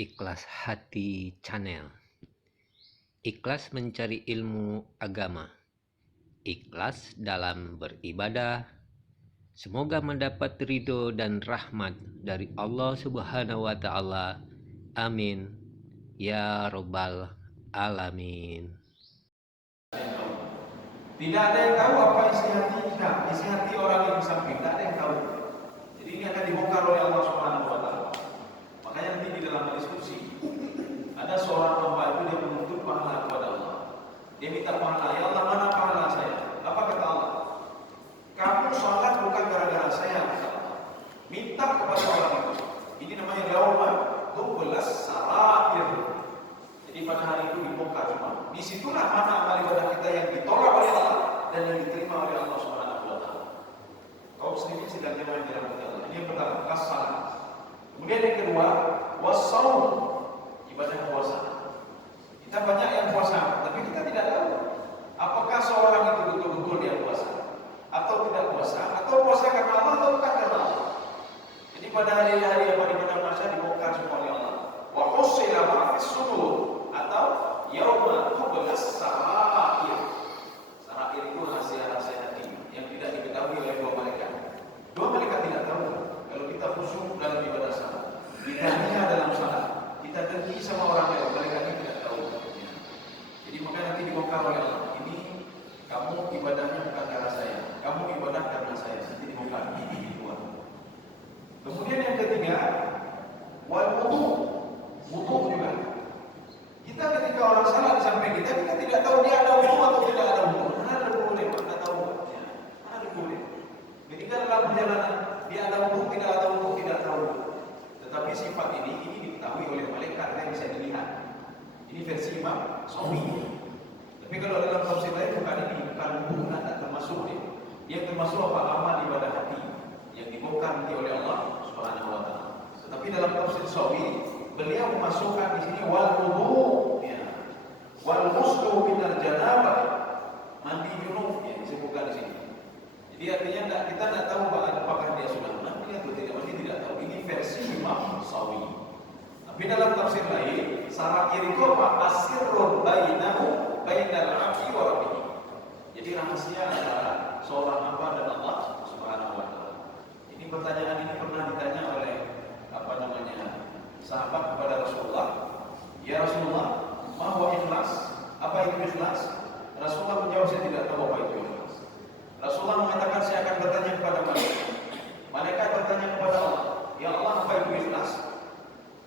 Ikhlas Hati Channel. Ikhlas mencari ilmu agama, ikhlas dalam beribadah. Semoga mendapat ridho dan rahmat dari Allah Subhanahu wa Ta'ala. Amin ya Rabbal Alamin. Tidak ada yang tahu apa isi hati kita, isi hati orang yang di samping, tidak ada yang tahu. Jadi ini akan dibongkar oleh Allah Subhanahu wa Ta'ala. Makanya nanti di dalam diskusi ada seorang hamba itu dia menuntut pahala kepada Allah. Dia minta pahala, ya Allah mana pahala saya? Apa kata Allah? Kamu sholat bukan gara-gara saya, kata Allah. Minta kepada orang itu. Ini namanya yauma tublas sarair. Jadi pada hari itu dibongkar semua. Disitulah mana amal ibadah kita yang ditolak oleh Allah dan yang diterima oleh Allah Subhanahu wa Ta'ala. Kaum muslimin sedang jalan Allah. Ini yang pertama, as-salat. Kemudian yang kedua, was-shaum, ibadah puasa. Kita banyak yang puasa, tapi kita tidak tahu apakah seorang itu betul-betul dia puasa atau tidak puasa, atau puasa karena Allah atau bukan karena Allah. Jadi pada hari-hari yang pada bulan masa dibongkar semua oleh Allah. Wa husila ma fis sudur, atau yauma tublas sarair. Sarair itu rahasia-rahasia hati yang tidak diketahui oleh dua malaikat. Dua malaikat tidak tahu kalau kita khusyuk dalam ibadah salat, lidahnya dalam salat, kita dengki sama orang lain, malaikat ini tidak tahu. Jadi maka nanti dibongkar oleh Allah. Ini kamu ibadahnya bukan karena saya, kamu ibadah karena saya. Nanti dibongkar. Ini dua. Kemudian yang ketiga, wal wudu. Wudu juga. Kita ketika orang salah di samping kita tidak tahu dia ada wudu atau tidak ada wudu. Mana ada boleh, mana tahu. Mana ada boleh. Ketika dalam perjalanan dia ada wudu, tidak ada wudu, tidak tahu. Tetapi sifat ini diketahui oleh malaikat yang bisa dilihat. Ini versi Imam Shafi'i. Tapi kalau dalam tafsir lain bukan ini, bukan wudu, tidak termasuk dia. Dia termasuk apa amal ibadah hati yang dibongkar nanti oleh Allah Subhanahu wa Ta'ala. Tetapi dalam tafsir Shafi'i beliau memasukkan di sini wal wudu, ya, wal ghuslu minal janabah, mandi junub yang disebutkan di sini. Jadi artinya kita tidak tahu apakah dia sudah mandi atau tidak mandi, tidak tahu. Ini versi Imam Shafi'i. Tapi dalam tafsir lain, sarair itu apa? Asirrun bainahu bainal 'abdi wa rabbih. Jadi rahasia antara seorang hamba dan Allah Subhanahu wa Ta'ala. Ini pertanyaan ini pernah ditanya oleh sahabat kepada Rasulullah. Ya Rasulullah, ma huwa ikhlas? Apa itu ikhlas? Rasulullah menjawab, saya tidak tahu apa itu ikhlas. Rasulullah mengatakan, saya akan bertanya kepada malaikat. Malaikat bertanya kepada Allah, ya Allah, apa itu ikhlas?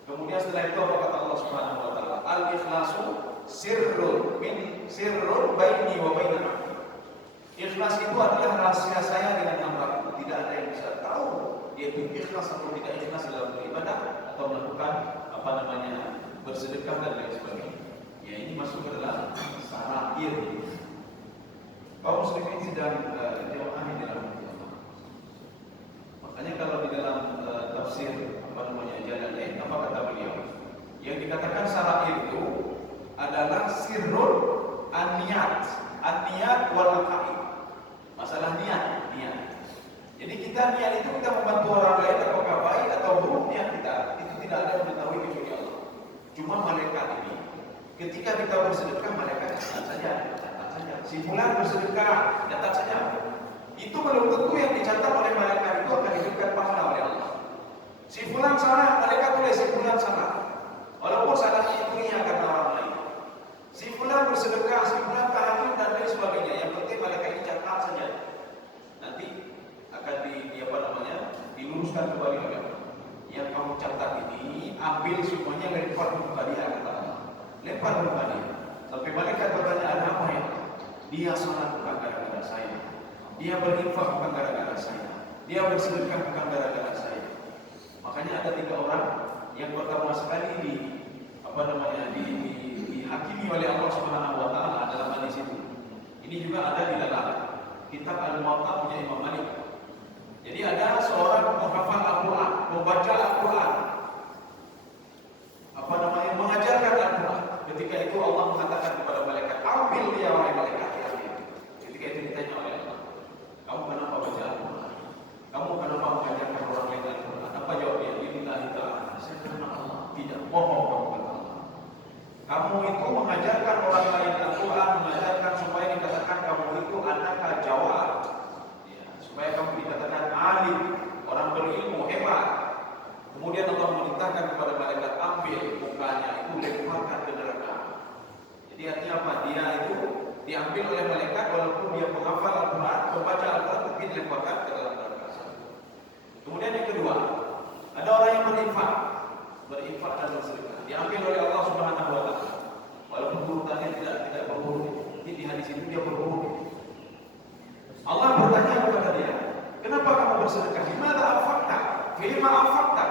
Kemudian setelah itu apa kata Allah Subhanahu wa Ta'ala? Al-ikhlasu sirrun baini wa baina 'abdi. Ikhlas itu adalah rahasia saya dengan hamba. Tidak ada yang bisa tahu dia itu ikhlas atau tidak ikhlas dalam beribadah atau melakukan bersedekah dan lain sebagainya. Ya, ini masuk ke dalam sarair. Kaum muslimin sedang jamaah di dalam Allah. Makanya kalau di dalam tafsir Jalalain, apa kata beliau? Yang dikatakan sarair itu adalah sirrul an-niyat wal aqaid. Masalah niat. Jadi kita niat itu kita membantu orang lain apakah baik atau buruk niat kita, itu tidak ada yang mengetahui kecuali Allah. Cuma malaikat ini ketika kita bersedekah, malaikat catat saja. Si fulan bersedekah, catat saja. Itu belum tentu yang dicatat oleh malaikat itu akan diberikan pahala oleh Allah. Si fulan salah, malaikat boleh si fulan salah. Walaupun salahnya itu ria karena orang lain. Si fulan bersedekah, si fulan tahajud dan lain sebagainya. Yang penting malaikat ini catat saja. Nanti akan diluruskan kembali oleh Allah. Yang kamu catat ini ambil semuanya, lempar ke dia, kata Allah. Lempar ke dia. Sampai malaikat bertanya, ada apa ya? Dia salat bukan gara-gara saya. Dia berinfak bukan gara-gara saya. Dia bersedekah bukan gara-gara saya. Makanya ada 3 orang yang pertama sekali dihakimi oleh Allah Subhanahu wa Ta'ala dalam hadis itu. Ini juga ada di dalam kitab Al-Muwatta punya Imam Malik. Jadi ada seorang menghafal Al-Quran, membaca Al-Quran, mengajarkan Al-Quran. Ketika itu Allah mengatakan kepada malaikat, ambil dia wahai malaikat. Ketika itu ditanya oleh Allah, kamu kenapa baca Al-Quran? Kamu kenapa mengajarkan orang lain Al-Quran? Apa jawabnya? Lillahi ta'ala. Saya karena Allah, tidak bohong. orang berilmu hebat. Kemudian Allah memerintahkan kepada malaikat ambil mukanya itu lemparkan ke neraka. Jadi artinya apa? Dia itu diambil oleh malaikat walaupun dia menghafal Al-Quran, membaca Al-Quran, tapi dilemparkan ke dalam neraka. Kemudian yang kedua, ada orang yang berinfak dan bersedekah, diambil oleh Allah Subhanahu wa taala. Walaupun urutannya tidak berhuruf, ini di hadis itu dia berhuruf. Allah bertanya kepada dia, kenapa kamu bersedekah? Gimana al-fakta? Fima al-fakta?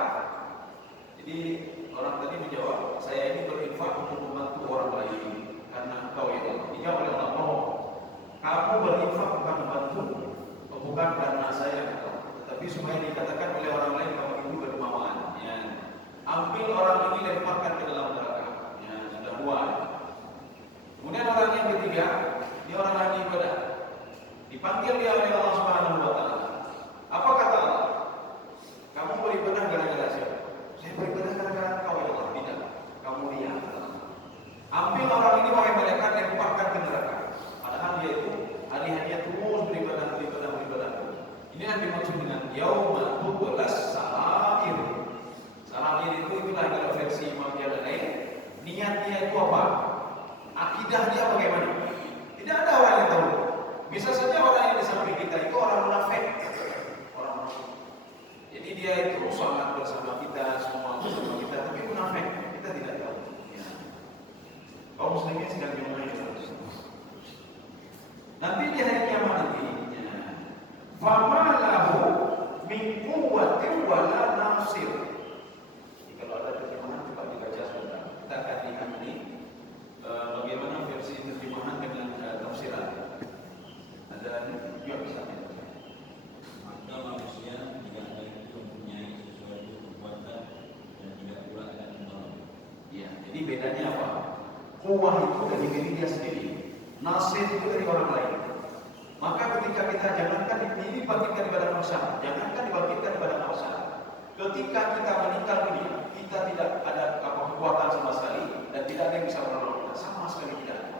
Jadi orang tadi menjawab, saya ini berinfak untuk membantu orang lain karena engkau ya Allah. Dijawab oleh Allah, oh, kamu berinfak bukan membantu, bukan karena saya kata, tetapi supaya dikatakan oleh orang lain kamu itu berdermawan. Ya. Ambil orang ini lemparkan ke dalam neraka. Ya, sudah buat. Kemudian orang yang ketiga, dia orang ahli ibadah. Dipanggil dia oleh Allah Subhanahu wa taala. Apa kata Allah? Kamu beribadah gara-gara siapa? Saya beribadah gara-gara engkau ya Allah. Tidak. Kamu lihat. Ambil orang ini wahai malaikat lemparkan ke neraka. Padahal dia itu hari-harinya terus beribadah. Ini yang dimaksud dengan yauma tublas sarair. Sarair itu itulah kalau versi Imam Jalalain. Niatnya itu apa? Akidah dia bagaimana? Tidak ada orang yang tahu. Bisa saja orang yang di samping kita itu orang munafik. Orang munafik. Jadi dia itu sholat bersama kita, semua bersama kita, tapi munafik. Kita tidak tahu. Ya. Kaum muslimin sedang dimulai terus. Nanti di hari kiamat nanti, fama lahu min quwwatin wala nasir. Kalau ada terjemahan cepat dibaca sebentar. Kita akan lihat ini bagaimana versi terjemahan dengan tafsiran. Ada juga bisa. Maka manusia tidak ada yang mempunyai sesuatu kekuatan dan tidak pula akan menolong. Ya, jadi bedanya apa? Kuwah itu dari diri dia sendiri, nasir itu dari orang lain. Maka ketika kita jangankan dibangkitkan kepada manusia, jangankan dibangkitkan kepada manusia. Ketika kita meninggal dunia, kita tidak ada kekuatan sama sekali dan tidak ada yang bisa menolong kita, sama sekali tidak ada.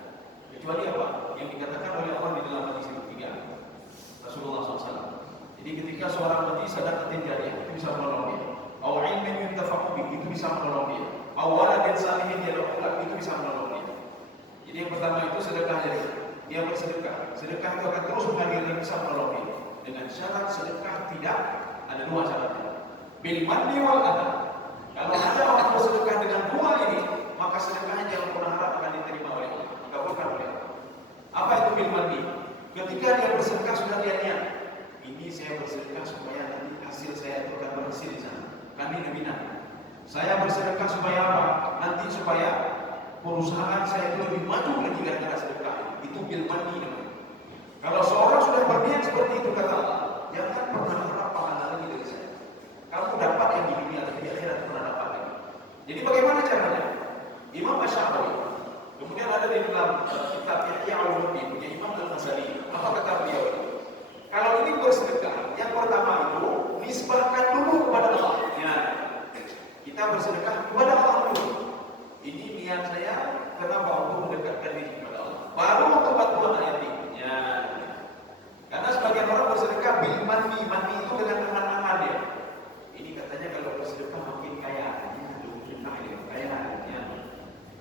Kecuali apa? Yang dikatakan oleh Allah di dalam hadis ketiga Rasulullah SAW. Jadi ketika seorang mati sadaqatin jariyah itu bisa menolong dia. Aw ilmin yuntafa'u bihi itu bisa menolong dia. Aw waladin salihin yad'u lahu itu bisa menolong dia. Jadi yang pertama itu sedekah jariyah. Dia bersedekah. Sedekah itu akan terus mengalir dan bisa menolong dia. Dengan syarat sedekah tidak ada dua syaratnya. Bil manni wal adha. Kalau ada orang bersedekah dengan dua ini, maka sedekahnya jangan pernah harap akan diterima oleh Allah. Dikabulkan oleh Allah. Apa itu bil manni? Ketika dia bersedekah sudah dia niat, ini saya bersedekah supaya nanti hasil saya itu akan berhasil di sana. Kami nebina. Saya bersedekah supaya apa? Nanti supaya perusahaan saya itu lebih maju lagi gara-gara sedekah. Itu bil manni namanya. Kalau seorang sudah berniat seperti itu kata Allah, jangan pernah harap pahala lagi dari saya. Kamu dapat yang di dunia tapi di akhirat pernah dapat lagi. Jadi bagaimana caranya? Imam Asy-Syafi'i. Kemudian ada di dalam kitab Ihya Ulumuddin punya Imam Al-Ghazali. Apa kata beliau? Kalau ini bersedekah, yang pertama itu nisbahkan dulu kepada Allah. Ya. Kita bersedekah kepada Allah dulu. Ini niat saya kenapa untuk mendekatkan diri kepada Allah. Baru untuk bantuan ayat ini. Ya. Karena sebagian orang bersedekah bil manni itu dengan angan-angan dia. Ini katanya kalau bersedekah makin kaya.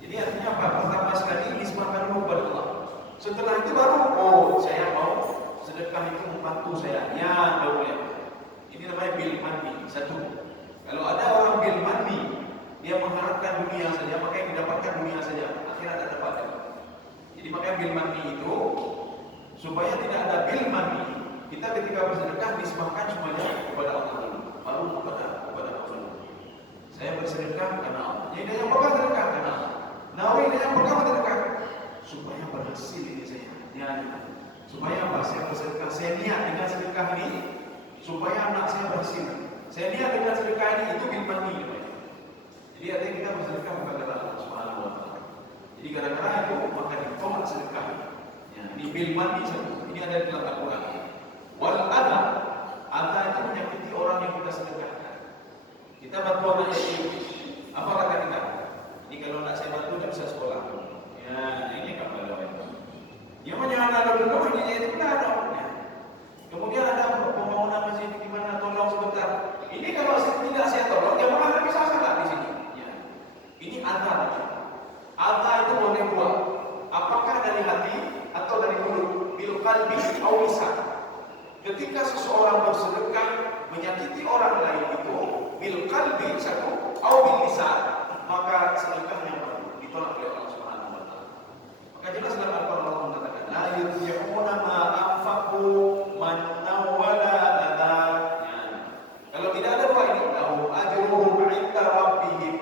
Jadi artinya apa? Pertama sekali nisbahkan dulu kepada Allah. Setelah itu baru, oh saya mau sedekah itu membantu saya. Ya, boleh. Ini namanya bil manni. Satu. Kalau ada orang bil manni, dia mengharapkan dunia saja, maka yang didapatkan dunia saja. Akhirat ada dapat. Jadi makanya bil manni itu supaya tidak ada bil manni, kita ketika bersedekah nisbahkan semuanya kepada Allah dulu, baru kepada Allah. Saya bersedekah karena Allah. Jadi yang pegang sedekah karena Allah. Nawi yang pegang sedekah supaya berhasil ini saya. Ya, supaya apa? Saya bersedekah. Saya niat dengan sedekah ini supaya anak saya berhasil. Saya niat dengan sedekah ini itu bil manni. Jadi artinya kita bersedekah bukan karena Allah Subhanahu wa taala. Jadi gara-gara itu maka ditolak sedekah. Ya, ini bil manni satu. Ini ada di dalam Al-Qur'an. Wal adha itu menyakiti orang yang kita sedekahkan. Kita bantu anak yatim. Apa kata kita? Ini kalau anak saya bantu tidak bisa sekolah. Ya, ini kan ada. Yang punya anak dulu ini itu tidak ada. Kemudian ada pembangunan masjid di mana tolong sebentar berkata, ini kalau tidak saya tolong, dia malah bisa salah di sini. Ya. Ini adha. Adha itu boleh dua. Apakah dari hati atau dari mulut? Bil qalbi au lisan. Ketika seseorang bersedekah menyakiti orang lain itu bil qalbi satu au bil lisan, maka sedekahnya ditolak oleh Allah Subhanahu wa taala. Maka jelas dalam Al-Qur'an Allah mengatakan la yurji'una ma anfaqu man nawwala lana. Kalau tidak ada dua ini, lahum ajruhum 'inda rabbihim.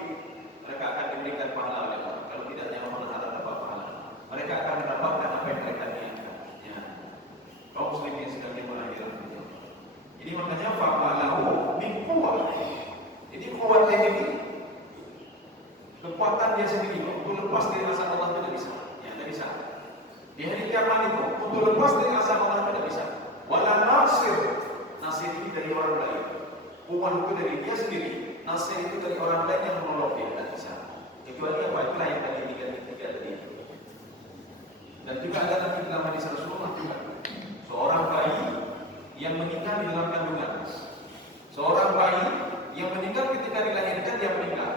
Mereka akan diberikan pahala oleh Allah. Kalau tidak jangan berharap dapat pahala. Mereka akan mendapatkan apa yang mereka niatkan. Ya. Kaum muslimin sedang dimulai. Jadi makanya fa'alahu min quwwah. Jadi kuatnya ini kekuatan dia sendiri untuk lepas dari azab Allah tidak bisa. Ya, tidak bisa. Di hari kiamat itu untuk lepas dari azab Allah tidak bisa. Wala nasir. Nasir ini dari orang lain. Kuat itu dari dia sendiri. Nasir itu dari orang lain yang menolong dia tidak bisa. Kecuali apa? Itulah yang tadi tiga tadi. Dan juga ada nanti dalam hadis Rasulullah juga. Seorang bayi yang meninggal di dalam kandungan. Seorang bayi yang meninggal ketika dilahirkan dia meninggal.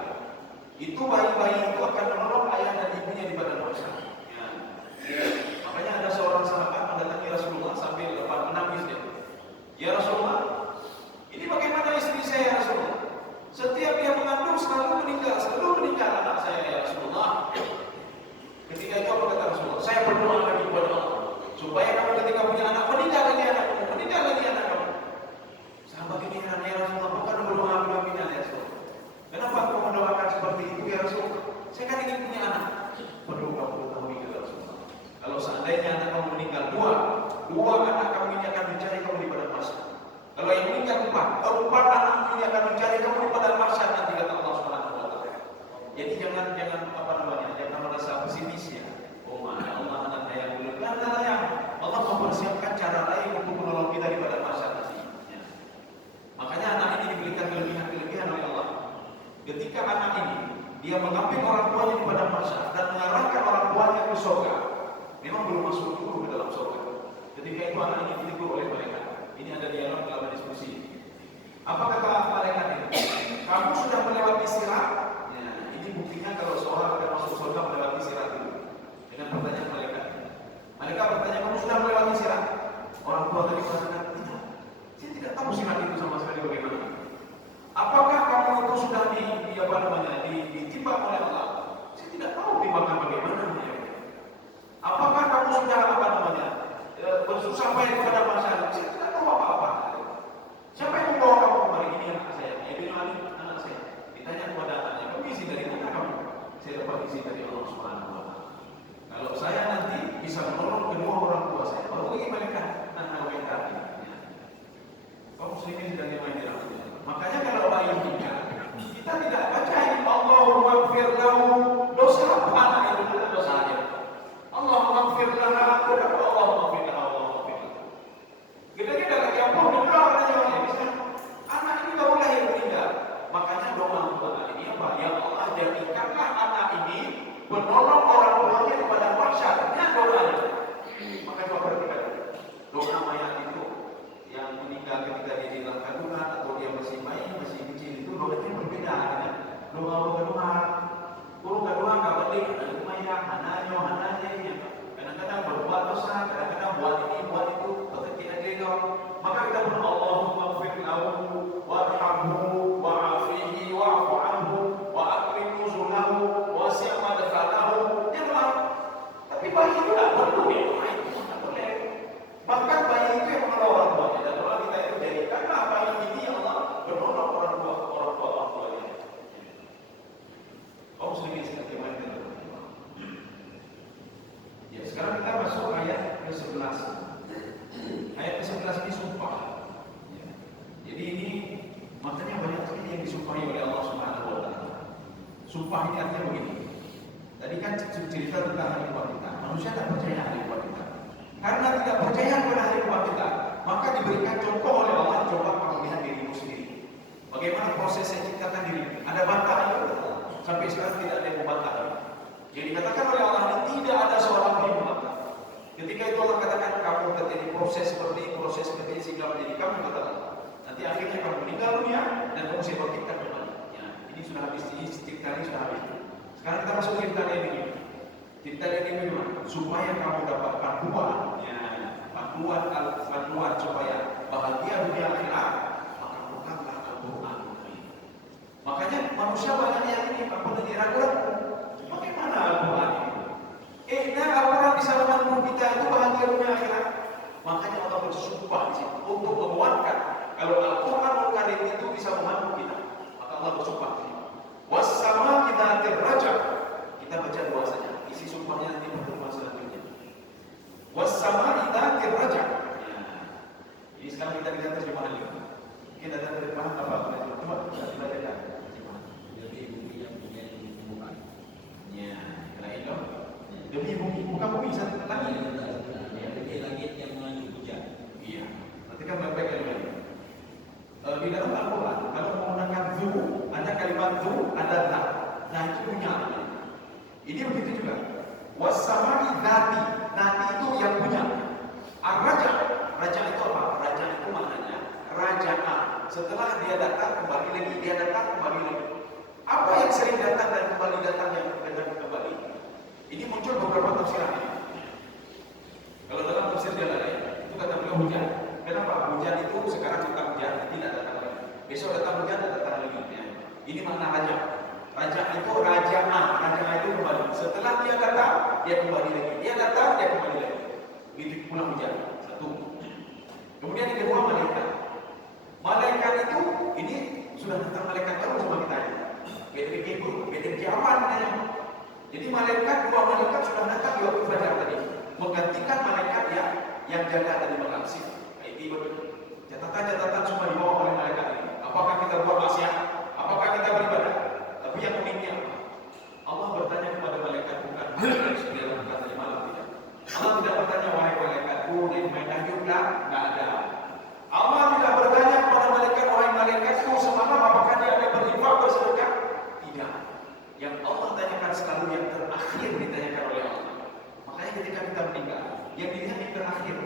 Itu bayi-bayi itu akan menolong ayah dan ibunya di padang mahsyar. Ya. Makanya ada seorang sahabat mendatangi Rasulullah sambil depan menangis dia. Ya Rasulullah, ini bagaimana istri saya ya Rasulullah? Setiap dia mengandung selalu meninggal anak saya ya Rasulullah. Ketika itu apa kata Rasulullah? Saya berdoa lagi kepada Allah supaya kamu ketika punya anak meninggal lagi anak kamu. Sahabat ini heran ya Rasulullah, bukan berdoa berdoa ya Rasulullah. Kenapa kau mendoakan seperti itu ya Rasulullah? Saya kan ingin punya anak. Berdoa ya Rasulullah. Kalau seandainya anak kamu meninggal dua anak kamu ini akan mencari kamu di padang mahsyar. Kalau yang meninggal empat anak ini akan mencari kamu di padang mahsyar nanti kata Allah Subhanahu wa taala. Jadi jangan jangan merasa pesimis ya. Oh mana Allah anak saya boleh. Karena Allah mempersiapkan cara lain untuk menolong kita di padang mahsyar nanti. Ya. Makanya anak ini diberikan kelebihan oleh Allah. Ketika anak ini dia mengambil orang tuanya di padang mahsyar dan mengarahkan orang tuanya ke surga, memang belum masuk dulu ke dalam surga. Ketika itu anak ini ditegur oleh malaikat. Ini ada dialog dalam diskusi. Apa kata malaikat ini? Kamu sudah melewati sirat? Ya, ini buktinya kalau seorang akan masuk surga melewati sirat itu. Dengan pertanyaan malaikat. Malaikat bertanya, kamu sudah melewati sirat? Orang tua tadi mengatakan, tidak. Saya tidak tahu sirat itu sama sekali bagaimana. Apakah kamu itu sudah ditimbang oleh Allah? Saya tidak tahu timbangan bagaimana. Apakah kamu sudah bersusah payah kepada masyarakat? Saya tidak tahu apa-apa. Siapa yang membawa kamu kemari? Ini anak saya. Ini anak saya. Ditanya kepada anaknya, kamu izin dari mana kamu? Saya dapat izin dari Allah Subhanahu wa taala. Kalau saya nanti bisa menolong kedua orang tua saya, baru lagi mereka kaum muslimin sudah dimulai dirahmati. Makanya kalau bayi meninggal, kita tidak bacain Allahumma ighfir lahu, dosa apa anak itu dosa aja. Allahumma ighfir lana, Allahumma ighfir lahu, Allahumma ighfir lahu. Kita lagi ampun dan doa katanya bisa. Anak ini baru lahir meninggal. Makanya doa ini apa? Ya Allah jadikanlah anak ini menolong orang tuanya kepada mahsyar. Ini doanya. Maka coba perhatikan doa mayat itu yang meninggal ketika dia di dalam kandungan atau dia masih bayi, masih kecil itu doanya berbeda dengan doa kedua nggak penting ada lumayan hananya ini kadang-kadang berbuat dosa, kadang-kadang buat ini buat itu betul tidak dia maka kita berdoa Allahumma ighfir lahu warhamhu wa'afihi wa'fu anhu wa akrim nuzulahu wasi' madkhalahu dia bilang tapi bayi itu tidak perlu dia tidak boleh bahkan bayi itu yang menolong orang tuanya dan doa kita itu jadi karena bayi ini Allah menolong orang tuanya. Kaum muslimin sedang main. Ya, sekarang kita masuk ayat ke-11. Ayat ke-11 ini sumpah. Ya. Jadi ini makanya banyak sekali yang disumpahi oleh Allah Subhanahu wa taala. Sumpah ini artinya begini. Tadi kan cerita tentang hari kita. Manusia tidak percaya hari kita. Karena tidak percaya kepada hari kita, maka diberikan contoh oleh Allah, coba kamu lihat dirimu sendiri. Bagaimana proses saya ciptakan diri? Ada bantah itu. Sampai sekarang tidak ada yang membantah. Jadi dikatakan oleh Allah ini tidak ada seorang pun yang membantah. Ketika itu Allah katakan kamu terjadi proses seperti ini sehingga menjadi kamu kata Allah. Nanti akhirnya kamu meninggal dunia dan kamu saya bangkitkan kembali. Ya, ini sudah habis, ini cerita ini sudah habis. Sekarang kita masuk cerita ini. Cerita ini bagaimana? Supaya kamu dapat panduan, ya, panduan supaya bahagia dunia akhirat, maka bukanlah Al-Quran. Makanya manusia banyak yang ini apa tadi ragu-ragu. Bagaimana Al-Quran ini? Al-Quran bisa memandu kita itu bahagia dunia akhirat. Makanya Allah bersumpah di sini untuk menguatkan kalau Al-Quranul Karim itu bisa memandu kita. Maka Allah bersumpah di sini. Wassama kita terraja. Kita baca dua saja. Isi sumpahnya nanti pertemuan selanjutnya. Wassama kita terraja. Jadi sekarang kita lihat terjemahan ini. Mungkin ada terjemahan apa? Coba kita baca. Jadi bumi yang punya tumbuhan. Ya, lain dong. Demi bumi, bukan bumi satu lagi. Demi langit yang mengandung hujan. Iya. Perhatikan baik-baik kalimat ini. Di dalam Al-Quran, kalau menggunakan zu, ada kalimat zu, ada za. Nah itu punya. Ini begitu juga. Wassamai dzati. Dzati itu yang punya. Ar-raja. Raja itu apa? Raja itu maknanya rajaan. Setelah dia datang kembali lagi, dia datang kembali lagi. Apa yang sering datang dan kembali datang yang kembali? Ini muncul beberapa tafsiran. Kalau dalam tafsir Jalalain itu kata beliau hujan. Kenapa? Hujan itu sekarang kita hujan, tidak datang lagi. Besok datang hujan, datang lagi. Ya. Ini makna raja. Raja itu rajaan. Rajaan itu kembali. Setelah dia datang, dia kembali lagi. Dia datang, dia kembali lagi. Begitu pula hujan. Satu. Kemudian yang kedua malaikat. Malaikat itu ini sudah datang malaikat baru sama kita. Beda kiamat. Jadi malaikat, dua malaikat sudah datang di waktu fajar tadi, menggantikan malaikat yang jaga tadi berlangsir. Itu catatan-catatan semua dibawa oleh malaikat ini. Apakah kita buat maksiat? Apakah kita beribadah? Tapi yang uniknya Allah bertanya kepada malaikat bukan yang sudah lakukan tadi malam tidak. Allah tidak bertanya wahai malaikatku yang main tahajud enggak ada. Allah tidak bertanya kepada malaikat wahai malaikatku semalam apakah dia ada berinfak bersedekah? Tidak. Yang Allah tanyakan selalu yang terakhir ditanyakan oleh Allah. Makanya ketika kita meninggal, yang dilihat yang terakhir.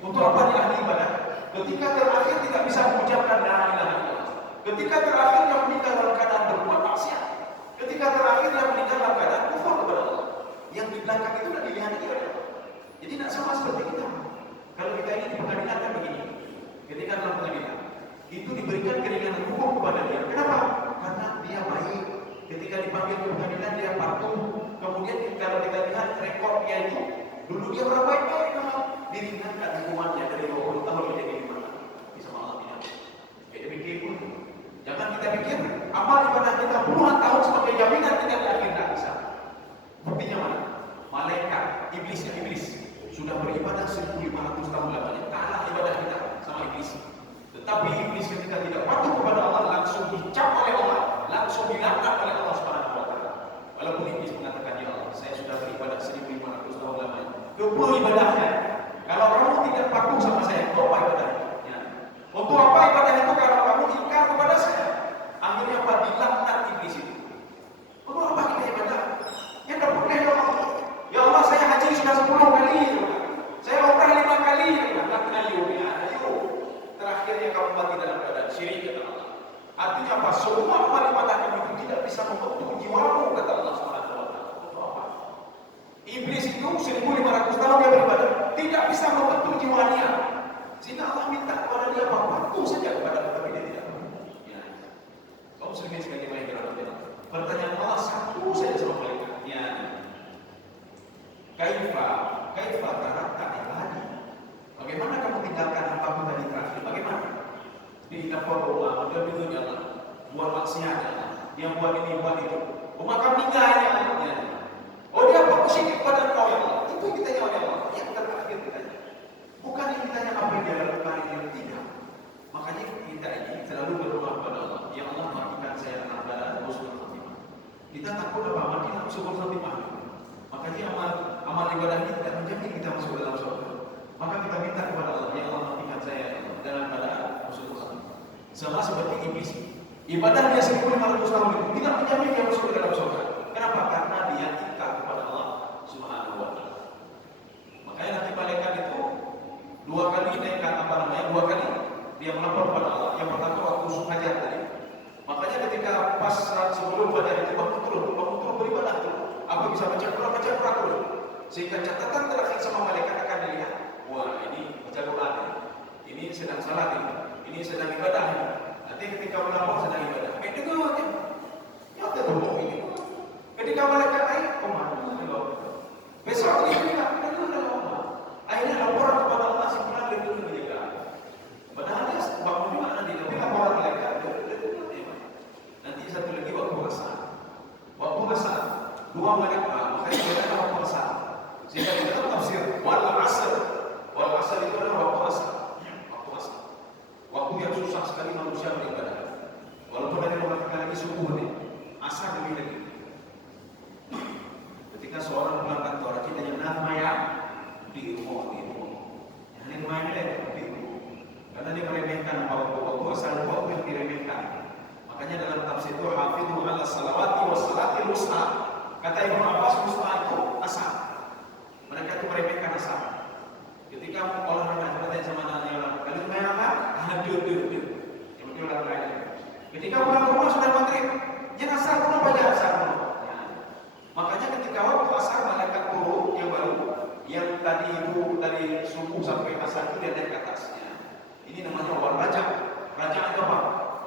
Untuk apa dia ahli ibadah? Ketika terakhir tidak bisa mengucapkan la ilaha illallah. Ketika terakhir yang meninggal dalam keadaan berbuat maksiat. Ketika terakhir yang meninggal dalam keadaan kufur kepada Allah. Yang di belakang itu tidak dilihat lagi oleh Allah. Jadi tidak sama seperti kita. Kalau kita ini di pengadilan kan begini. Ketika dalam pengadilan itu diberikan keringanan hukum kepada dia. Kenapa? Karena dia baik. Ketika dipanggil ke pengadilan dia patuh. Kemudian kalau kita lihat rekornya itu, dulu dia orang baik-baik memang diringankan hukumannya dari 20 tahun menjadi 5 tahun. Bisa Allah tidak. Jadi pikir pun. Jangan kita pikir amal ibadah kita puluhan tahun sebagai jaminan kita di akhir tidak bisa. Buktinya mana? Malaikat, iblis sudah beribadah 1500 tahun lamanya. Kalah ibadah kita sama iblis. Tetapi iblis ketika tidak patuh kepada Allah langsung dicap oleh Allah, langsung dilaknat oleh Allah Subhanahu wa taala. Walaupun iblis mengatakan ya Allah, saya sudah beribadah 1500 tahun lamanya. Kebul ibadahnya. Kalau kamu tidak patuh sama saya, untuk apa ibadahnya? Ya. Untuk apa ibadah itu kalau kamu ingkar kepada saya? Akhirnya apa? Dilaknat iblis itu. Untuk apa kita ibadah? Ya tidak boleh ya Allah. Ya Allah, saya haji sudah 10 kali. Saya umrah 5 kali. Laknat ya. Terakhirnya kamu mati dalam keadaan syirik kata Allah. Artinya apa? Semua amal ibadah kamu itu tidak bisa membentuk jiwamu kata Allah Subhanahu wa taala. Untuk apa? Iblis itu 1500 tahun dia beribadah, tidak bisa membentuk jiwanya. Sehingga Allah minta kepada dia apa? Patuh saja kepada tetapi dia tidak. Ya. Kaum muslimin sekalian yang dirahmati Allah. Pertanyaan Allah satu saja sama malaikat. Ya. Kaifa tarakta ibadi? Bagaimana kamu tinggalkan hamba-Mu tadi terakhir? Bagaimana? Dia Allah, dia bingung Allah, buat maksiat Allah, dia buat ini, buat itu. Maka meninggalnya Allah. Oh dia fokus kepada Engkau ya Allah. Itu yang ditanya oleh Allah. Yang terakhir ditanya. Bukan yang ditanya apa yang dia lakukan yang tidak. Makanya kita ini selalu berdoa kepada Allah. Ya Allah matikan saya dalam keadaan husnul khatimah. Kita takut apa? Mati dalam husnul khatimah. Makanya amal ibadah ini tidak menjamin kita masuk dalam surga. Maka kita minta kepada Allah, ya Allah matikan saya dalam keadaan husnul khatimah. Sama seperti iblis. Ibadah dia 1500 tahun itu tidak menjamin dia masuk ke dalam surga. Kenapa? Karena dia ingkar kepada Allah Subhanahu wa taala. Makanya nanti malaikat itu 2 kali naikkan 2 kali dia melapor kepada Allah. Yang pertama waktu fajar tadi. Makanya ketika pas saat sebelum fajar itu bangun terus beribadah terus. Apa bisa baca Quran terus. Sehingga catatan terakhir sama malaikat akan dilihat. Wah, ini baca Quran. Ini sedang salat ini sedang ibadah. Nanti ketika melapor sedang ibadah. Itu aja. Ya terus ini. Ketika malaikat naik, besok ini juga akhirnya laporan kepada Allah si pulang lebih dulu menjaga. Padahal dia bangun juga nanti, tapi laporan malaikat nanti satu lagi waktu asar, dua malaikat, makanya dia waktu asar. Sehingga kita tafsir wal asr itu adalah waktu asar. Waktu yang susah sekali manusia beribadah. Walaupun dari mengatakan lagi subuh nih, asar lebih lagi. Ketika seorang pulang kantor, kita jangan maya di rumah. Yang main di rumah. Karena dia meremehkan waktu asal waktu yang diremehkan. Makanya dalam tafsir itu hafidhu ala salawati wa salatil wusta. Kata Ibnu Abbas wusta itu asar. Mereka itu meremehkan asar. Ketika olahraga bertanya sama anak orang, kalau main apa? Hadir. Yang betul olahraga. Ketika pulang ke rumah sudah maghrib, jangan asar pun baca asar. Makanya ketika waktu asar malaikat turun yang baru, yang tadi itu dari subuh sampai asar itu dia naik ke atasnya. Ini namanya wal raja. Raja itu apa?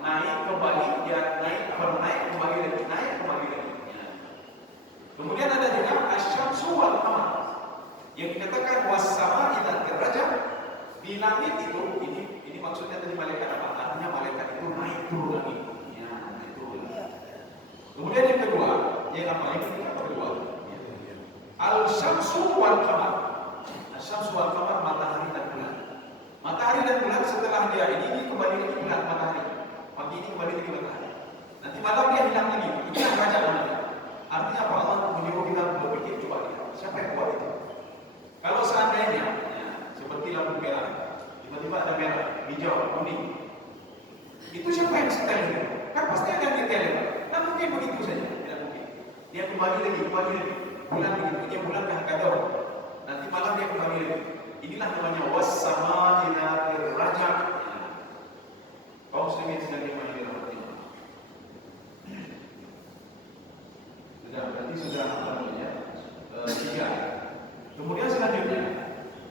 Naik kembali, dia naik kembali lagi. Kemudian ada juga asyamsu wal qamar. Yang dikatakan was-sama idza raja di langit itu ini maksudnya tadi malaikat apa? Artinya malaikat itu naik turun lagi. Ya, naik turun lagi. Kemudian yang kedua, yang apa? Yang kedua. Al-syamsu wal qamar. Al-syamsu wal qamar matahari dan bulan. Matahari dan bulan setelah dia ini kembali lagi bulan matahari. Pagi ini kembali lagi matahari. Nanti malam dia hilang lagi. Ini yang raja namanya. Artinya apa? Allah menyuruh kita berpikir coba kita. Siapa yang buat itu? Kalau seandainya seperti lampu merah, tiba-tiba ada merah, hijau, kuning. Itu siapa yang setel itu? Kan pasti ada yang detail. Kan mungkin begitu saja, tidak mungkin. Dia kembali lagi. Bulan begitu, dia bulan kahkadau. Nanti malam dia kembali lagi. Inilah namanya was-sama ila raja. Kaum muslimin sedang dimana berarti sudah apa namanya? 3. Kemudian selanjutnya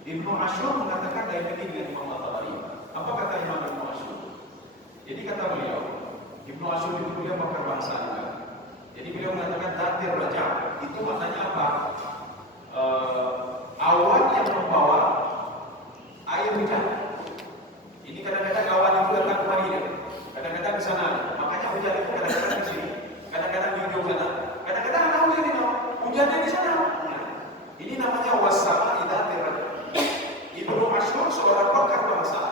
Ibnu Ashur mengatakan lain lagi dengan Imam At-Tabari. Apa kata Imam Ibnu Ashur? Jadi kata beliau, Ibnu Ashur itu beliau pakar bahasa juga. Jadi beliau mengatakan takdir raja itu maknanya apa? Awan yang membawa air hujan. Ini kadang-kadang awan itu datang kemari, kadang-kadang di sana. Makanya hujan itu kadang-kadang di sini, kadang-kadang di ujung sana, kadang-kadang ada hujan ini, hujannya di sana. Ini namanya was-sama idza raja. Ibnu Ashur seorang pakar bahasa.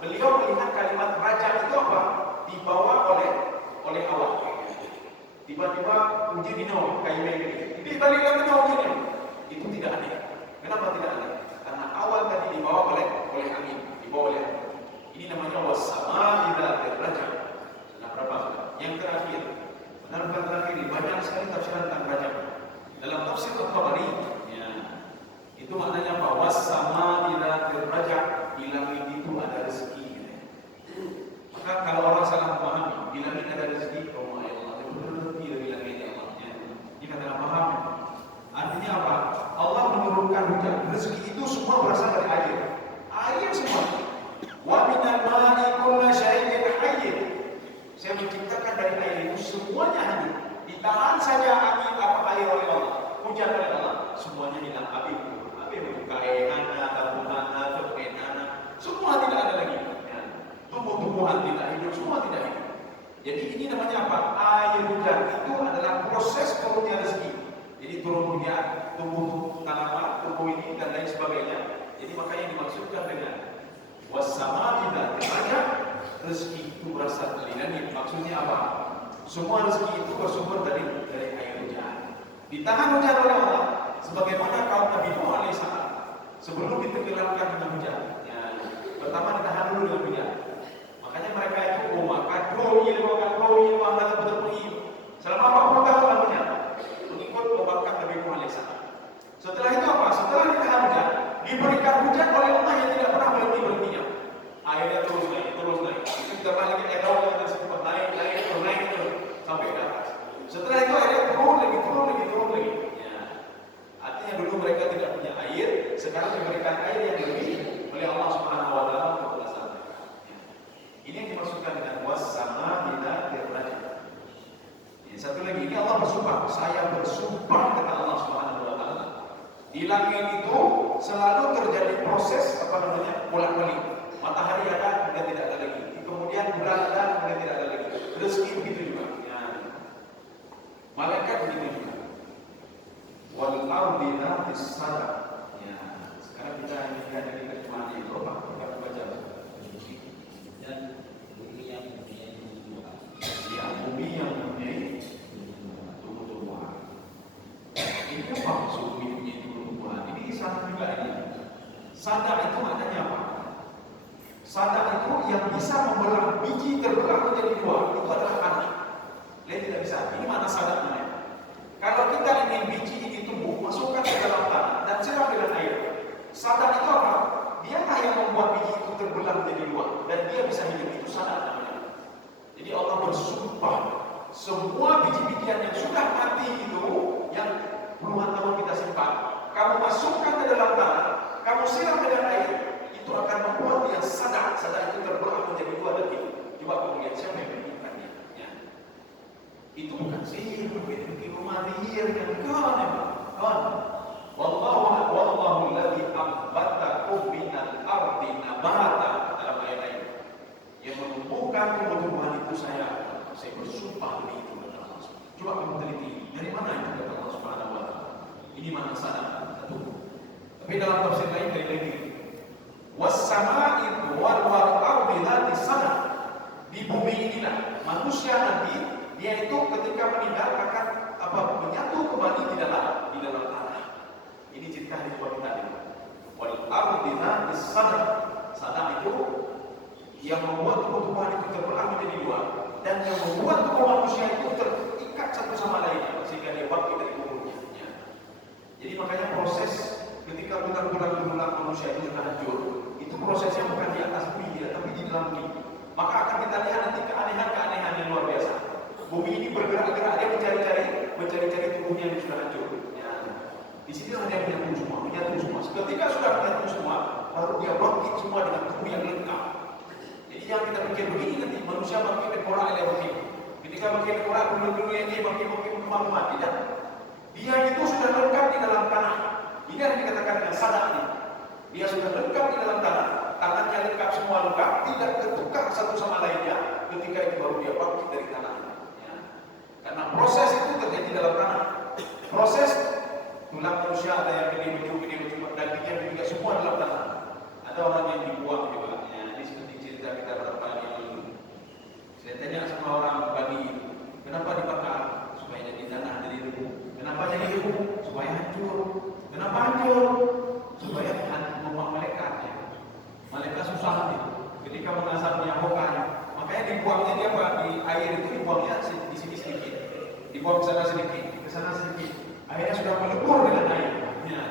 Beliau melihat kalimat raja itu apa? Dibawa oleh awan. Tiba-tiba hujan minum kayu ini. Jadi balik lagi hujannya. Itu tidak ada. Kenapa tidak ada? Karena awal tadi dibawa oleh angin, dibawa oleh angin. Ini namanya was-sama idza raja. Sudah berapa? Yang terakhir. Benar-benar terakhir ini banyak sekali tafsiran tentang raja. Dalam tafsir At-Tabari, itu maknanya apa? Was-sama idza raja, di langit itu ada rezeki. Maka kalau orang salah memahami, di langit ada rezeki, oh ya Allah, rezeki dari langit ya Allah. Jika salah paham, artinya apa? Allah menurunkan hujan. Rezeki itu semua berasal dari air. Air semua. Wa minal ma'i kullu syai'in hayy. Saya menciptakan dari air itu semuanya hidup. Ditahan saja angin apa air oleh Allah, hujan oleh Allah, semuanya hilang api. Kainana, tabunana, kepenana, semua tidak ada lagi. Tumbuh-tumbuhan tidak hidup, semua tidak hidup. Jadi ini namanya apa? Air hujan itu adalah proses turunnya rezeki. Jadi turun hujan, tumbuh tanaman, tumbuh ini dan lain sebagainya. Jadi makanya dimaksudkan dengan was-sama idza raja, rezeki itu berasal dari langit. Maksudnya apa? Semua rezeki itu bersumber dari air hujan. Ditahan hujan oleh Allah, sebagaimana kaum Nabi Nuh alaihissalam sebelum ditenggelamkan dengan hujan. Ya, pertama ditahan dulu dengan hujan. Makanya mereka itu makan selama 40 tahun lamanya mengikut membakar Nabi Nuh alaihissalam. Setelah itu apa? Setelah ditahan hujan, diberikan hujan oleh Allah yang tidak pernah berhentinya. Airnya terus naik. bersumpah, saya bersumpah dengan Allah Subhanahu wa taala. Di langit itu selalu terjadi proses bolak-balik. Matahari ada, kemudian tidak ada lagi. Kemudian bulan ada, kemudian tidak ada lagi. Rezeki begitu juga. Ya. Malaikat begitu juga. Wal ardi dhatis sada. Ya. Sekarang kita lihat dari terjemahan itu, Pak. Kita baca. Dan bumi yang mempunyai tumbuh-tumbuhan. Ya, bumi yang mempunyai tumbuh-tumbuhan. Ini apa maksud bumi mempunyai tumbuh-tumbuhan? Ini sama juga ini. Sada itu maknanya apa? Sada itu yang bisa membelah biji terbelah menjadi dua, itu adalah tanah. Dia tidak bisa. Ini mana sada namanya? Kalau kita ingin biji ini tumbuh, masukkan ke dalam tanah dan siram dengan air. Sada itu apa? Dia yang membuat biji itu terbelah menjadi dua dan dia bisa hidup. Itu sada namanya. Jadi Allah bersumpah semua biji-bijian yang sudah mati itu, yang puluhan tahun kita simpan, kamu masukkan ke dalam tanah, kamu siram dengan air, itu akan membuat dia sada itu terbelah menjadi dua dan hidup. Coba kemudian siapa yang menyimpannya? Ya. Itu bukan sihir, itu rumah sihir yang kawan. Wallahu alladhi ambatakum minal ardi nabata, dalam ayat lain. Yang menumbuhkan tumbuh-tumbuhan itu saya bersumpah demi itu. Coba kamu teliti dari mana itu kata Allah Subhanahu wa taala. Ini mana sada satu. Tapi dalam tafsir lain dari lagi was-sama'i wal ardi dhatis sada. Di bumi inilah manusia nanti dia itu ketika meninggal akan menyatu kembali di dalam tanah. Ini cerita di buat kita ini. Wal ardi dhatis sada. Sada itu yang membuat tumbuh-tumbuhan itu terbelah menjadi dua dan yang membuat tubuh manusia itu terikat satu sama lainnya sehingga dia bangkit dari kuburnya. Ya. Jadi makanya proses ketika tulang-tulang manusia itu sudah hancur, itu prosesnya bukan di atas bumi tidak, tapi di dalam bumi. Maka akan kita lihat nanti keanehan-keanehan yang luar biasa. Bumi ini bergerak-gerak, dia mencari-cari tubuhnya yang sudah hancur. Ya. Di sini dia menyatu semua. Ketika sudah menyatu semua, baru dia bangkit semua dengan tubuh yang lengkap. Jadi jangan kita pikir begini nanti manusia makin berkorak dia begini. Ketika makin berkorak dulu yang dia makin kemampuan. Tidak. Dia itu sudah lengkap di dalam tanah. Ini yang dikatakan dengan sada ini. Dia sudah lengkap di dalam tanah. Tangannya lengkap, semua lengkap, tidak tertukar satu sama lainnya. Ketika itu baru dia bangkit dari tanah. Ya. Karena proses itu terjadi dalam tanah. Proses tulang manusia ada yang gede macam dagingnya juga semua dalam tanah. Ada orang yang dibuang juga. Kita berapa yang lalu. Saya tanya sama orang Bali, kenapa dibakar? Supaya jadi tanah, jadi debu. Kenapa jadi debu? Supaya hancur. Kenapa hancur? Supaya membuang malaikat. Ya. Malaikat susah nih. Ketika mengasapnya bokanya, makanya dibuangnya dia di air itu dibuangnya di sini sedikit, dibuang ke sana sedikit. Akhirnya sudah melebur dengan air. Ya.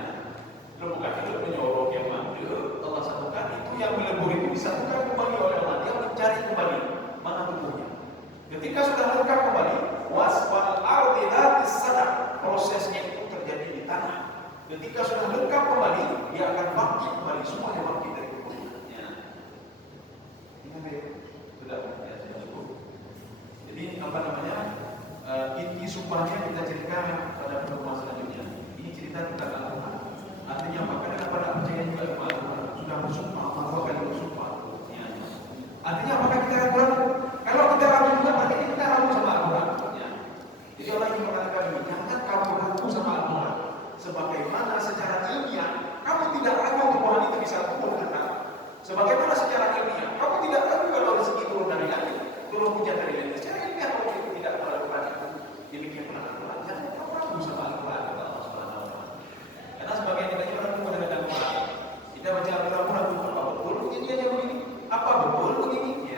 Bukan itu menyorok yang mandul. Allah satukan itu yang melebur itu disatukan kembali oleh Allah. Dia mencari kembali mana tubuhnya. Ketika sudah lengkap kembali, waswal ardi dhatis sada, prosesnya itu terjadi di tanah. Ketika sudah lengkap kembali, dia akan bangkit kembali, semuanya bangkit dari kuburnya. Ya. Ini sudah cukup. Jadi inti sumpahnya kita ceritakan pada pertemuan selanjutnya. Ini cerita tentang Al-Quran. Artinya apa? Kenapa tidak percaya juga kepada Al-Quran? Sudah bersumpah, dua kali bersumpah. Ya. Artinya apakah kita ragu? Kalau kita ragu juga, berarti kita ragu sama Al-Quran. Ya. Jadi Allah ingin mengatakan ini, jangan kamu ragu sama Al-Quran. Sebagaimana secara ilmiah, kamu tidak ragu Tuhan itu bisa turun dengan kamu. Sebagaimana secara ilmiah, kamu tidak ragu kalau rezeki turun dari langit, turun hujan dari langit. Secara ilmiah, kamu tidak melakukan itu. Demikian pula Al-Quran. Jangan kamu ragu sama Al-Quran. Karena sebagian kita juga ragu dengan Al-Quran. Kita baca Al-Quran ragu apa betul begini aja begini, apa betul begini. Ya.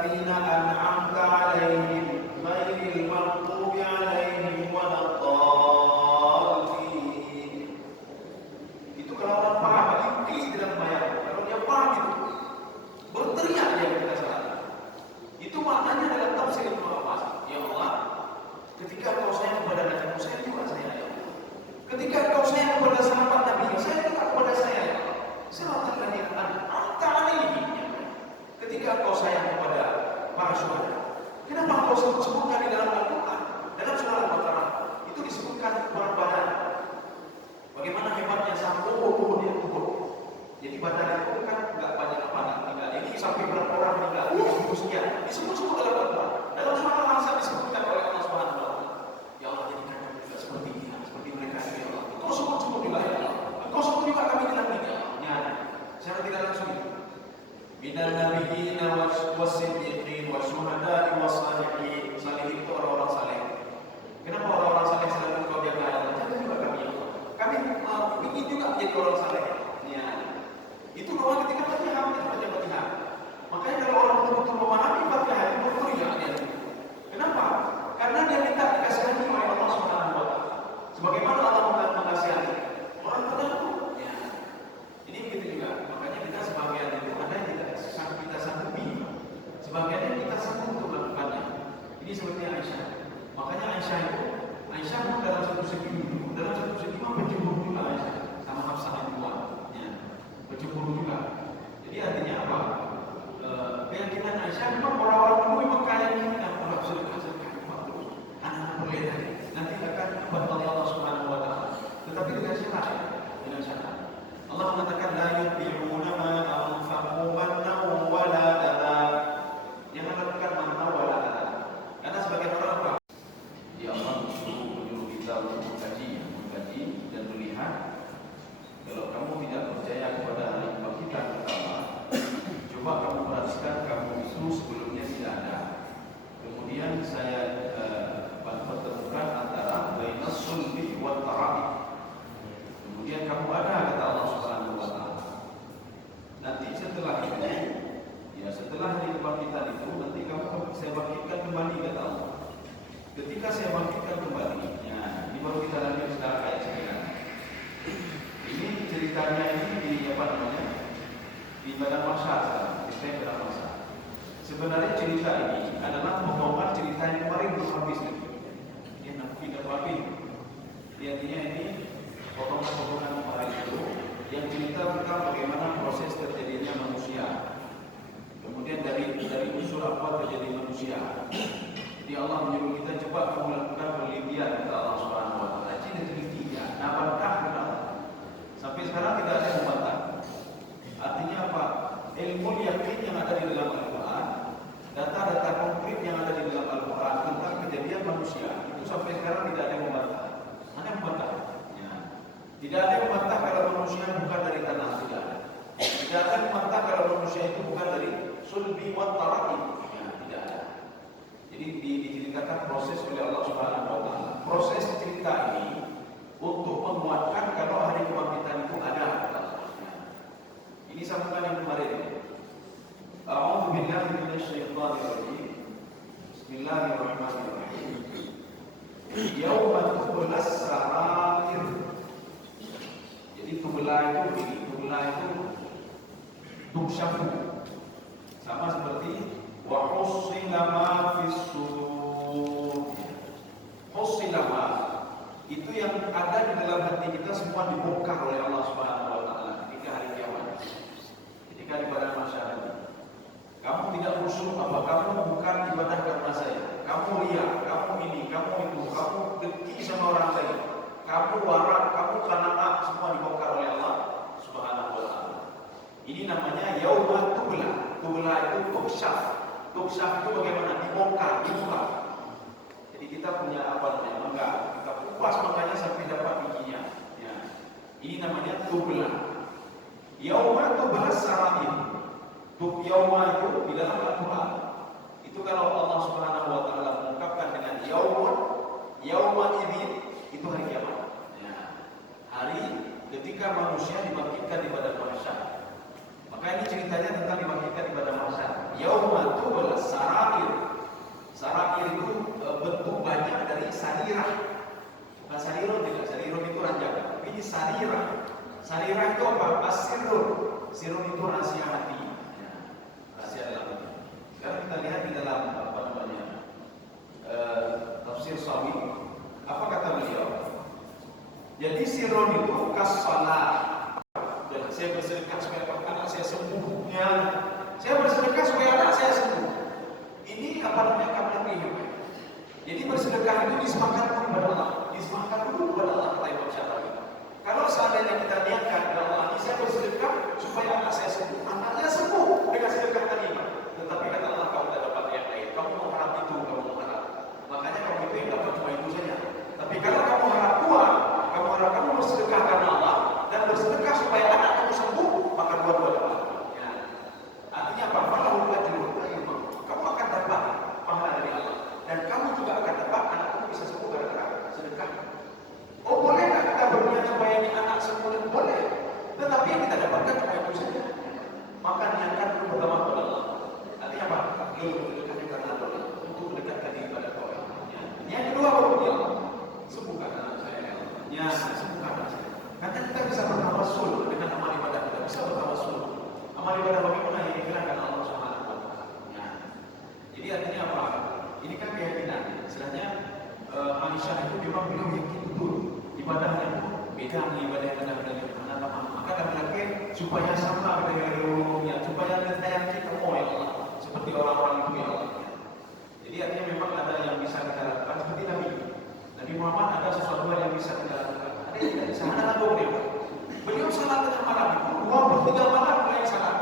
ladzina an'amta 'alaihim ghairil maghdubi 'alaihim waladdallin. Itu kalau orang paham, ini tidak membayar. Kalau dia paham itu, berteriak dia ketika salat. Itu maknanya dalam tafsir Ibnu Abbas. Ya Allah, ketika Engkau sayang kepada Nabi, saya juga sayang ya Allah. Ketika Engkau sayang kepada sahabat Nabi, saya juga kepada saya ya Allah. Siratal ladzina an'amta 'alaihim. Ketika Engkau sayang kepada para syuhada. Kenapa Engkau sebutkan di dalam Al-Quran? Dalam surah Al-Baqarah itu disebutkan berbadan. Bagaimana hebatnya sampai dia kubur. Jadi badan itu kan enggak banyak apa tinggal. Ini sampai berapa orang meninggal? 1000 sekian. Disebut-sebut dalam Al-Quran. Dalam surah Al-Ahzab disebutkan oleh Allah Subhanahu wa taala. Ya Allah, jadikan kami juga seperti dia, seperti mereka ya Allah. Engkau sebut-sebut juga ya Allah. Engkau sebut juga kami dalam ini ya Allah. Ya, secara tidak langsung. Minal nabiyyin was-siddiqin wasyuhada'i was-salihin. Salihin itu orang-orang saleh. Kenapa orang-orang saleh selalu Engkau jaga ya Allah? Jaga juga kami ya Allah. Kami ingin juga menjadi orang saleh. Ya. Itu doa ketika Fatihah, kita baca Fatihah. Makanya kalau orang betul-betul memahami Fatihah itu berteriak dia. Kenapa? Karena dia minta dikasihani oleh Allah Subhanahu wa taala. Sebagaimana Allah mengasihi orang terdahulu. Ya. Ini begitu juga. Makanya kita sebagian itu ada yang kita sanggupi. Sebagiannya kita sanggup untuk melakukannya. Ini seperti Aisyah. Makanya Aisyah pun dalam satu segi mah berjumpa juga Aisyah sama Hafsah yang dua. Ya. Berjumpa juga. Jadi artinya apa? Keyakinan Aisyah memang orang-orang dulu memang kaya ini orang sedekah anak-anak berbeda. Nanti akan dibantu oleh Allah Subhanahu wa taala. Tetapi dengan syarat. Allah mengatakan la yutbi'una ma anfaqu mannaw wala adha. Jangan lakukan mannaw wala adha. Karena sebagian orang apa? Ya Allah menyuruh kita untuk mengkaji dan melihat. Kalau kamu tidak percaya kepada hari kebangkitan pertama, coba kamu perhatikan kamu itu sebelumnya tidak ada. Kemudian saya pertemukan antara bainas sulbi wa tara'ib. Kemudian kamu ada kata Allah Subhanahu wa taala. Nanti setelah itu, ya setelah hari kebangkitan itu nanti kamu saya bangkitkan kembali kata Allah. Ketika saya bangkitkan kembali, ya ini baru kita lanjut sekarang ayat sekarang. Ini ceritanya ini di apa namanya? Di Padang Mahsyar sekarang, cerita Padang Mahsyar. Sebenarnya cerita ini adalah membongkar cerita yang kemarin belum habis lagi. Ini tidak habis. Artinya ini potongan-potongan kemarin itu yang cerita tentang bagaimana proses terjadinya manusia. Kemudian dari unsur apa terjadi manusia. Jadi Allah menyuruh kita coba kamu lakukan penelitian kata Allah Subhanahu wa taala. Jadi telitinya, bantah kata Allah. Sampai sekarang tidak ada yang membantah. Artinya apa? Ilmu yakin yang ada di dalam Al-Quran, data-data konkret yang ada di dalam Al-Quran tentang kejadian manusia itu sampai sekarang tidak ada yang membantah. Ada yang membantah? Ya. Tidak ada yang membantah kalau manusia bukan dari tanah, tidak ada. Tidak ada yang membantah kalau manusia itu bukan dari sulbi wa tara'ib. Ya, tidak ada. Jadi diceritakan proses oleh Allah Subhanahu wa taala. Proses cerita ini untuk menguatkan kalau hari kebangkitan itu ada. Ini sambungan yang kemarin. A'udzu billahi minasyaitonir rajim. Bismillahirrahmanirrahim. Yauma tubulas sarair. Jadi tubulah itu begini, tubulah itu tuksyafu. Sama seperti wa husila ma fis sudur. Husila ma itu yang ada di dalam hati kita semua dibongkar oleh Allah Subhanahu wa taala ketika hari kiamat. Ketika di padang mahsyar. Kamu tidak khusyuk apa? Kamu bukan ibadah karena saya. Kamu riya, kamu ini, kamu itu, kamu dengki sama orang lain. Kamu warak, kamu qanaah, semua dibongkar oleh Allah Subhanahu wa taala. Ini namanya yauma tubla. Tubla itu tuksyaf. Tuksyaf itu bagaimana? Dibongkar, dibuka. Jadi kita punya apa namanya? Mangga. Kita kupas mangganya sampai dapat bijinya. Ya. Ini namanya tubla. Yauma tubla sarair. Yauma itu di dalam Al-Quran. Itu kalau Allah Subhanahu wa taala mengungkapkan dengan yauma idzin itu hari kiamat. Ya. Hari ketika manusia dibangkitkan di padang mahsyar. Maka ini ceritanya tentang dibangkitkan di padang mahsyar. Yauma tubla salah. Dan saya bersedekah supaya anak saya sembuhnya. Saya bersedekah supaya anak saya sembuh. Ini apa namanya kami. Jadi bersedekah itu disepakati kepada Allah. Disepakati dulu kepada Allah kata Imam Syafi'i. Kalau seandainya kita niatkan kepada Allah, saya bersedekah supaya anak saya sembuh. Anaknya sembuh dengan sedekah tadi. Tetapi kata Allah, kamu tidak dapat yang lain. Kamu mengharap itu, kamu mengharap. Makanya kamu itu yang dapat cuma itu saja. Tapi kalau kamu harap uang, kamu harap kamu bersedekah karena Allah dan bersedekah supaya anak kamu sembuh, maka dua-dua dapat. Ya. Artinya apa? Falahul ajrul ajr. Kamu akan dapat pahala dari Allah dan kamu juga akan dapat anak kamu bisa sembuh gara-gara sedekah. Oh bolehkah kita berniat supaya ini anak sembuh? Boleh. Tetapi yang kita dapatkan cuma itu saja. Maka niatkan dulu pertama kepada Allah. Artinya apa? Mendekatkan karena Allah untuk mendekatkan diri kepada Allah. Ya. Yang kedua baru dia sembuhkan anak saya. Ya, sembuhkan anak saya. Karena kita bisa bertawassul dengan amal ibadah, kita bisa bertawassul. Amal ibadah bagaimana yang digerakkan Allah Subhanahu wa taala. Ya. Jadi artinya apa? Ini kan keyakinan. Istilahnya Aisyah itu memang beliau yakin betul ibadahnya beda dengan ibadah yang ada mana maka kami yakin supaya sama dengan ilmunya, supaya kita yakin oh ya Allah seperti orang-orang itu ya Allah. Jadi artinya memang ada yang bisa kita lakukan seperti Nabi Muhammad ada sesuatu yang bisa kita lakukan. Ada yang tidak bisa. Ada lagu beliau salat tengah malam itu 2/3 malam beliau salat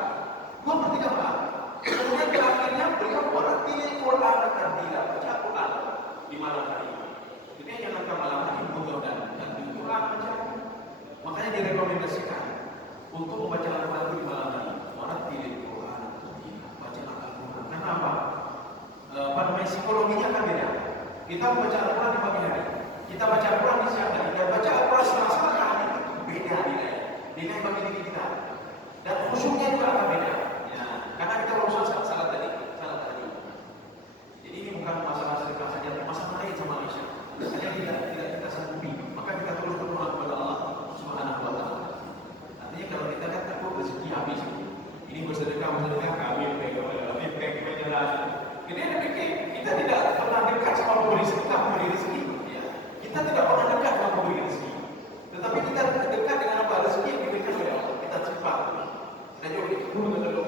2/3 malam. Kemudian terakhirnya beliau merhatiin Quran dan tidak baca Quran di malam hari. Jadi jangan ke malam hari butuh dan di Quran baca. Makanya direkomendasikan untuk membaca Al-Quran di malam hari. Merhatiin Quran baca Al-Quran. Kenapa? Pada psikologinya kan beda. Kita membaca Al-Quran di pagi hari, kita baca Al-Quran di siang hari, dan baca Al-Quran selama hari itu beda nilai bagi diri kita. Dan khusyuknya juga akan beda. Ya, karena kita urusan salat tadi. Jadi ini bukan masalah sedekah saja, masalah lain sama Aisyah. Hanya tidak kita sanggupi, maka kita terus berdoa kepada Allah Subhanahu wa taala. Artinya kalau kita kan takut rezeki habis, ini bersedekah kami pengen. Jadi ada pikir kita tidak pernah dekat sama pemberi sedekah, pemberi rezeki. Ya. Kita tidak pernah dekat sama pemberi rezeki. Tetapi kita dekat dengan apa rezeki yang diberikan oleh Allah. Kita cepat. Dan juga